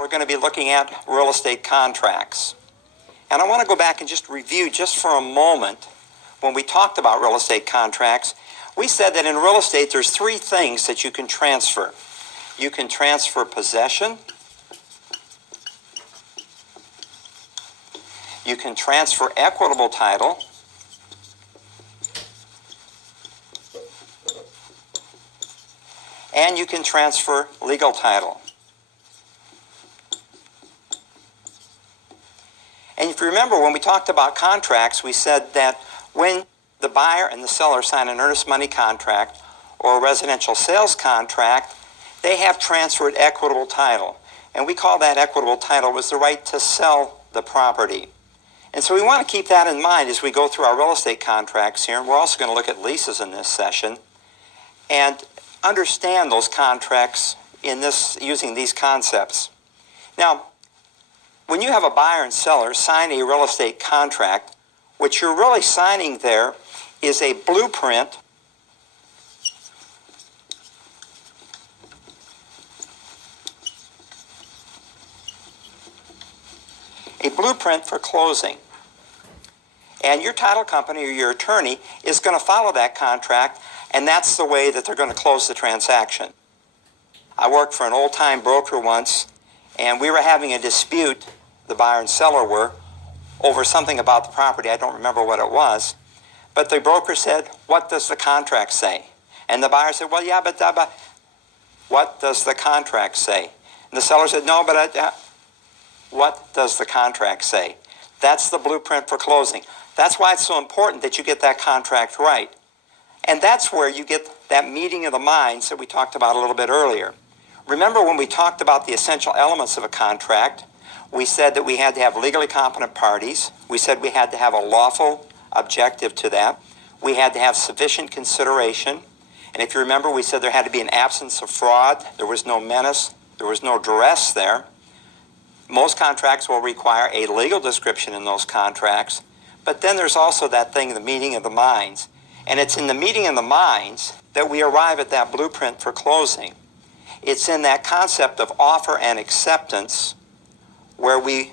We're going to be looking at real estate contracts. And I want to go back and just review just for a moment when we talked about real estate contracts. We said that in real estate there's three things that you can transfer. You can transfer possession, you can transfer equitable title, and you can transfer legal title. And if you remember, when we talked about contracts, we said that when the buyer and the seller sign an earnest money contract or a residential sales contract, they have transferred equitable title. And we call that equitable title was the right to sell the property. And so we want to keep that in mind as we go through our real estate contracts here. And we're also going to look at leases in this session and understand those contracts in this using these concepts. Now, when you have a buyer and seller sign a real estate contract, what you're really signing there is a blueprint for closing. And your title company or your attorney is going to follow that contract, and that's the way that they're going to close the transaction. I worked for an old-time broker once, and we were having a dispute, the buyer and seller were, over something about the property. I don't remember what it was. But the broker said, "What does the contract say?" And the buyer said, "Well, yeah, but what does the contract say?" And the seller said, "No, but what does the contract say?" That's the blueprint for closing. That's why it's so important that you get that contract right. And that's where you get that meeting of the minds that we talked about a little bit earlier. Remember when we talked about the essential elements of a contract, we said that we had to have legally competent parties. We said we had to have a lawful objective to that. We had to have sufficient consideration. And if you remember, we said there had to be an absence of fraud. There was no menace. There was no duress there. Most contracts will require a legal description in those contracts. But then there's also that thing, the meeting of the minds. And it's in the meeting of the minds that we arrive at that blueprint for closing. It's in that concept of offer and acceptance where we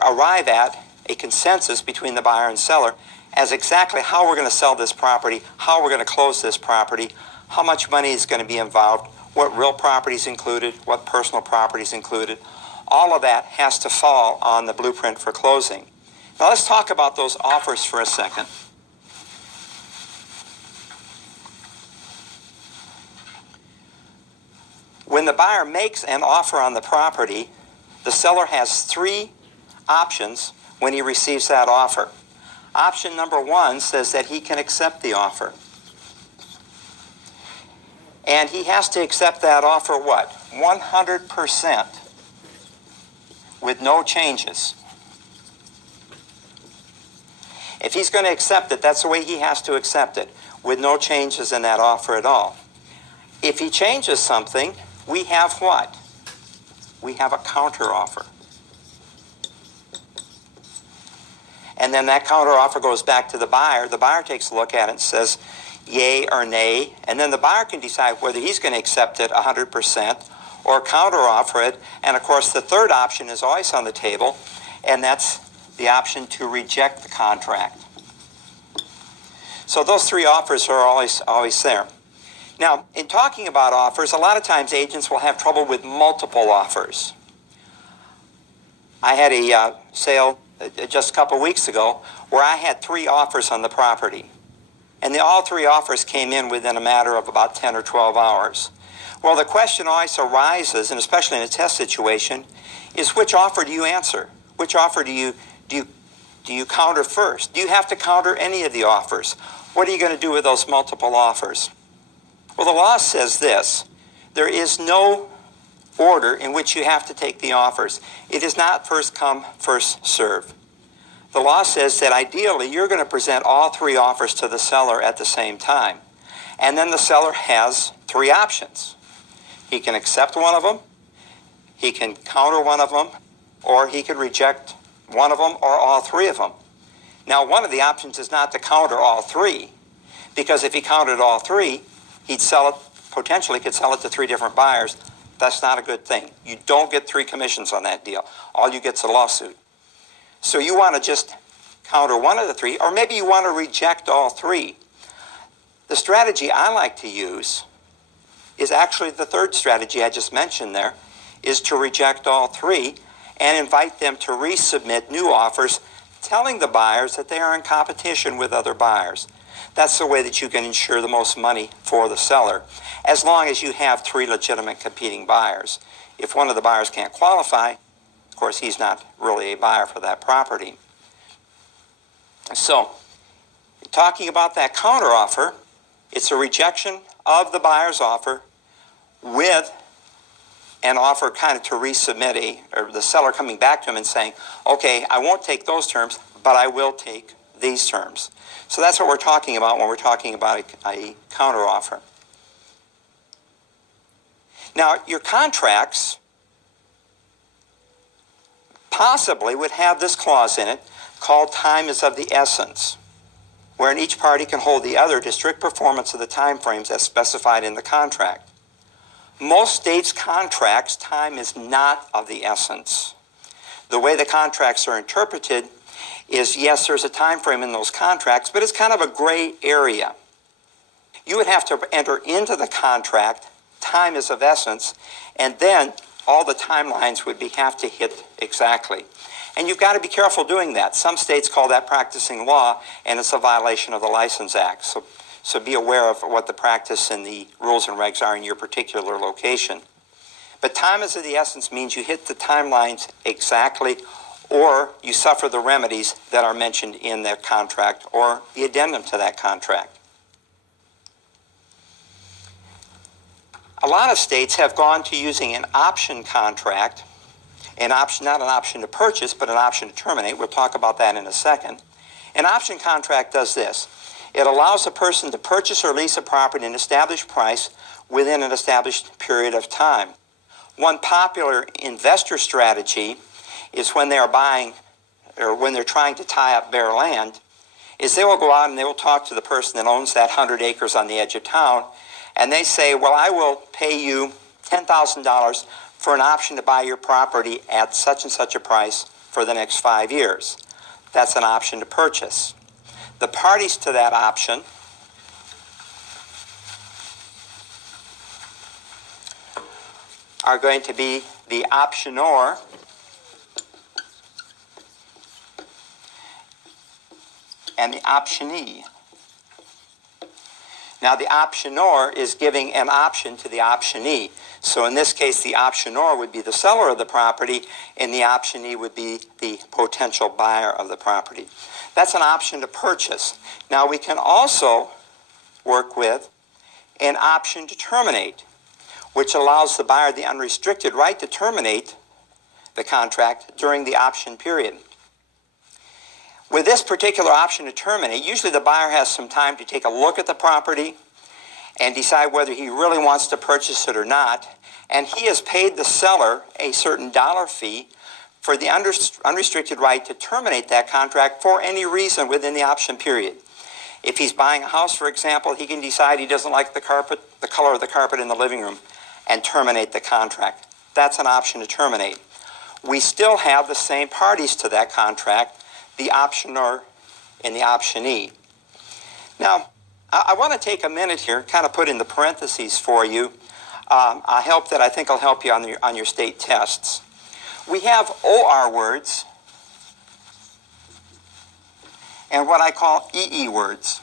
arrive at a consensus between the buyer and seller as exactly how we're going to sell this property, how we're going to close this property, how much money is going to be involved, what real property is included, what personal property is included. All of that has to fall on the blueprint for closing. Now let's talk about those offers for a second. When the buyer makes an offer on the property, the seller has three options when he receives that offer. Option number one says that he can accept the offer. And he has to accept that offer what? 100% with no changes. If he's going to accept it, that's the way he has to accept it, with no changes in that offer at all. If he changes something, we have what? We have a counter offer. And then that counter offer goes back to the buyer. The buyer takes a look at it and says yay or nay. And then the buyer can decide whether he's going to accept it 100% or counter offer it. And of course the third option is always on the table, and that's the option to reject the contract. So those three offers are always there. Now, in talking about offers, a lot of times agents will have trouble with multiple offers. I had a sale just a couple weeks ago where I had three offers on the property. And all three offers came in within a matter of about 10 or 12 hours. Well, the question always arises, and especially in a test situation, is which offer do you answer? Which offer do you counter first? Do you have to counter any of the offers? What are you going to do with those multiple offers? Well, the law says this: there is no order in which you have to take the offers. It is not first come, first serve. The law says that ideally you're going to present all three offers to the seller at the same time. And then the seller has three options. He can accept one of them, he can counter one of them, or he can reject one of them or all three of them. Now, one of the options is not to counter all three, because if he countered all three, he'd sell it, potentially could sell it to three different buyers. That's not a good thing. You don't get 3 commissions on that deal. All you get's a lawsuit. So you want to just counter one of the 3, or maybe you want to reject all 3. The strategy I like to use is actually the 3rd strategy I just mentioned there, is to reject all 3 and invite them to resubmit new offers, telling the buyers that they are in competition with other buyers. That's the way that you can ensure the most money for the seller, as long as you have 3 legitimate competing buyers. If one of the buyers can't qualify, of course, he's not really a buyer for that property. So, talking about that counteroffer, it's a rejection of the buyer's offer with an offer kind of to resubmit or the seller coming back to him and saying, okay, I won't take those terms, but I will take these terms. So that's what we're talking about when we're talking about a counteroffer. Now, your contracts possibly would have this clause in it called time is of the essence, wherein each party can hold the other to strict performance of the time frames as specified in the contract. Most states' contracts, time is not of the essence. The way the contracts are interpreted is, yes, there's a time frame in those contracts, but it's kind of a gray area. You would have to enter into the contract, time is of essence, and then all the timelines would have to hit exactly. And you've got to be careful doing that. Some states call that practicing law, and it's a violation of the License Act. So be aware of what the practice and the rules and regs are in your particular location. But time is of the essence means you hit the timelines exactly, or you suffer the remedies that are mentioned in that contract or the addendum to that contract. A lot of states have gone to using an option contract, an option, not an option to purchase, but an option to terminate. We'll talk about that in a second. An option contract does this. It allows a person to purchase or lease a property at an established price within an established period of time. One popular investor strategy is when they are buying or when they're trying to tie up bare land, is they will go out and they will talk to the person that owns that 100 acres on the edge of town, and they say, well, I will pay you $10,000 for an option to buy your property at such and such a price for the next 5 years. That's an option to purchase. The parties to that option are going to be the optionor and the optionee. Now, the optionor is giving an option to the optionee. So in this case, the optionor would be the seller of the property, and the optionee would be the potential buyer of the property. That's an option to purchase. Now, we can also work with an option to terminate, which allows the buyer the unrestricted right to terminate the contract during the option period. With this particular option to terminate, usually the buyer has some time to take a look at the property and decide whether he really wants to purchase it or not, and he has paid the seller a certain dollar fee for the unrestricted right to terminate that contract for any reason within the option period. If he's buying a house, for example, he can decide he doesn't like the color of the carpet in the living room and terminate the contract. That's an option to terminate. We still have the same parties to that contract, the optioner and the optionee. Now, I want to take a minute here, kind of put in the parentheses for you. I think will help you on your state tests. We have OR words and what I call EE words.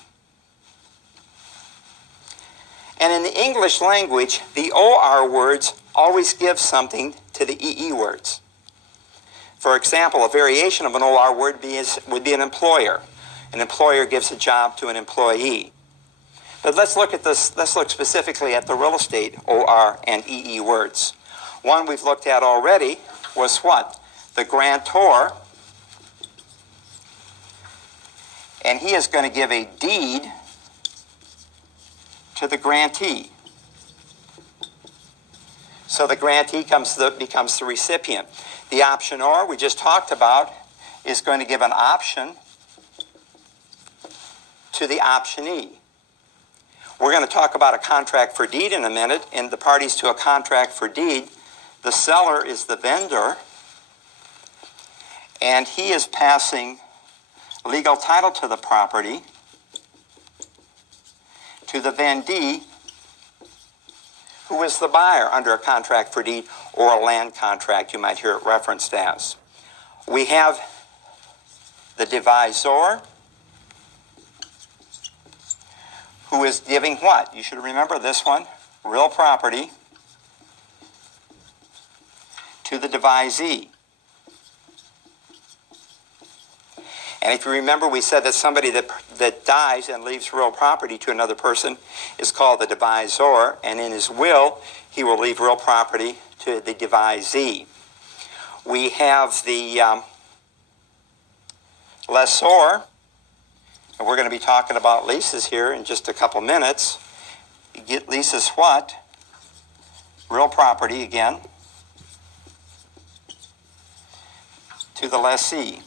And in the English language, the OR words always give something to the EE words. For example, a variation of an OR word would be an employer. An employer gives a job to an employee. But let's look at this. Let's look specifically at the real estate OR and EE words. One we've looked at already was what? The grantor. And he is going to give a deed to the grantee. So the grantee becomes the recipient. The optionor we just talked about is going to give an option to the optionee. We're going to talk about a contract for deed in a minute. And the parties to a contract for deed, the seller is the vendor, and he is passing legal title to the property to the vendee, who is the buyer under a contract for deed or a land contract, you might hear it referenced as. We have the devisor, who is giving what? You should remember this one, real property, to the devisee. And if you remember, we said that somebody that dies and leaves real property to another person is called the devisor, and in his will, he will leave real property to the devisee. We have the lessor, and we're going to be talking about leases here in just a couple minutes. You get leases what? Real property again to the lessee.